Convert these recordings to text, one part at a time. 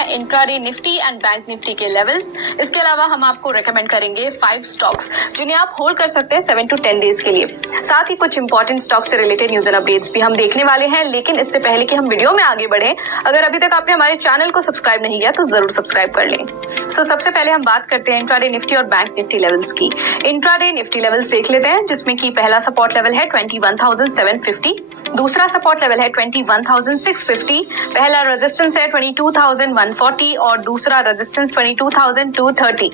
हैं intraday Nifty and bank Nifty के levels. इसके अलावा हम आपको रेकमेंड करेंगे 5 स्टॉक्स जिन्हें आप होल्ड कर सकते हैं 7 to 10 डेज के लिए। साथ ही कुछ इंपॉर्टेंट स्टॉक से रिलेटेड न्यूज एंड अपडेट्स भी हम देखने वाले हैं। लेकिन इससे पहले कि हम वीडियो में आगे बढ़े, अगर अभी तक आपने हमारे चैनल को सब्सक्राइब नहीं किया तो जरूर सब्सक्राइब कर लें। सबसे पहले हम बात करते हैं इंट्राडे निफ्टी और बैंक निफ्टी लेवल्स की। इंट्राडे निफ्टी लेवल्स देख लेते हैं, जिसमें कि पहला सपोर्ट लेवल है 21,750, दूसरा सपोर्ट लेवल है 21,650, पहला रेजिस्टेंस है 22,140 और दूसरा resistance 22,230।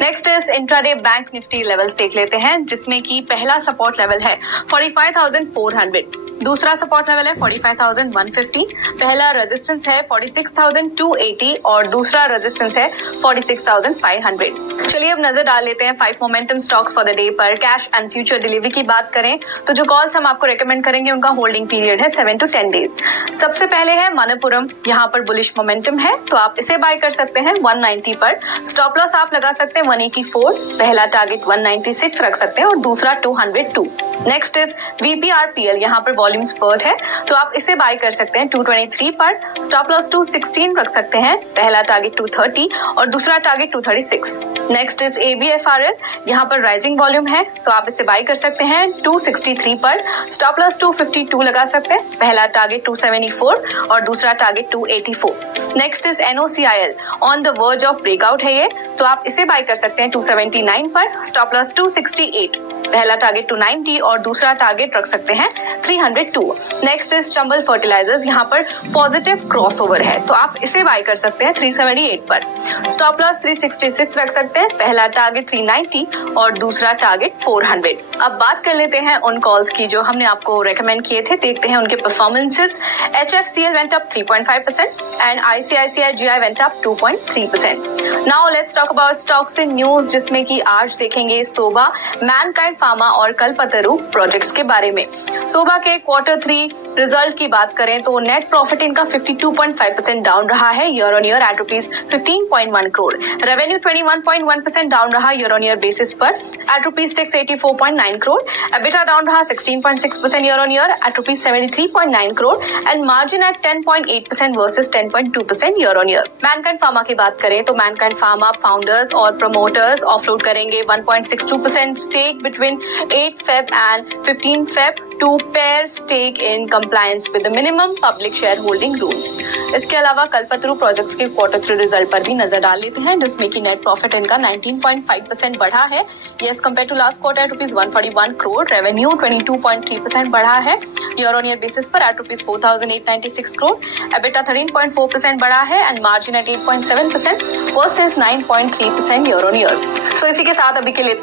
Next is intraday bank Nifty levels देख लेते हैं, जिसमें कि पहला सपोर्ट लेवल है 45,400, दूसरा सपोर्ट लेवल है 45,150, पहला रेजिस्टेंस है 46,280 और दूसरा रेजिस्टेंस है 46,500। चलिए अब नजर डाल लेते हैं 5 momentum stocks for the day पर। कैश एंड फ्यूचर डिलीवरी की बात करें तो जो कॉल्स हम आपको रेकमेंड करेंगे उनका होल्डिंग पीरियड है 7 to 10 डेज। सबसे पहले है मनप्पुरम, यहाँ पर बुलिश मोमेंटम है तो आप इसे बाय कर सकते हैं 190 पर। स्टॉप लॉस आप लगा सकते हैं 184, पहला टारगेट 196 रख सकते हैं और दूसरा 202। नेक्स्ट इज VPRPL, यहाँ पर वॉल्यूम स्पर्ट है तो आप इसे बाय कर सकते हैं 223 पर। स्टॉप लॉस 216 रख सकते हैं, पहला टारगेट 230 और दूसरा टारगेट 236। नेक्स्ट इज ABFRL, यहाँ पर राइजिंग वॉल्यूम है तो आप इसे बाय कर सकते हैं 263 पर। स्टॉप लॉस 252 लगा सकते हैं, पहला टारगेट 274 और दूसरा target 284। Next is NOCIL, on the verge of breakout है ये तो आप इसे बाय कर सकते हैं 279 पर। स्टॉप लॉस 268, पहला टारगेट 290 और दूसरा टारगेट रख सकते हैं 302। नेक्स्ट इज चंबल फर्टिलाइजर्स, यहाँ पर पॉजिटिव क्रॉसओवर है तो आप इसे बाय कर सकते हैं 378 पर। स्टॉप लॉस 366 रख सकते हैं, पहला टारगेट 390 और दूसरा टारगेट 400। अब बात कर लेते हैं उन कॉल्स की जो हमने आपको रेकमेंड किए थे, देखते हैं उनके performances. HFCL went up 3.5% and ICICI GI went up 2.3%. Now let's talk about stocks in news, जिसमें कि आज देखेंगे सोबा, मैनकाइंड फार्मा और कल्पतरु प्रोजेक्ट्स के बारे में। सोबा के Q3 रिजल्ट की बात करें तो नेट प्रॉफिट इनका 52.5% डाउन रहा है year on year at ₹15.1 crore. Revenue 21.1% down रहा ईयर ऑन ईयर बेसिस पर एट ₹684.9 करोड़। एबिटा डाउन रहा 16.6% year on year at ₹73.9 crore and margin at 10.8% versus 10.2% year on year. Mankind Pharma की बात करें तो मैनकाइंड फार्मा फाउंडर्स और प्रमोटर्स ऑफलोड करेंगे 1.62% stake between 8 Feb and 15 Feb to pair stake in compliance with the minimum public shareholding rules. इसके अलावा कल्पतरु projects के Q3 result पर भी नजर डाल लेते हैं, जिसमें कि नेट प्रॉफिट इनका 19.5% बढ़ा है as compare to last quarter at ₹141 crore. Revenue 22.3% बढ़ा है ईयर ऑन ईयर बेसिस पर एट ₹4,896 करोड़। एबिटा 13.4% बढ़ा है and margin at 8.7% versus 9.3% year on year. So इसी के साथ अभी के लिए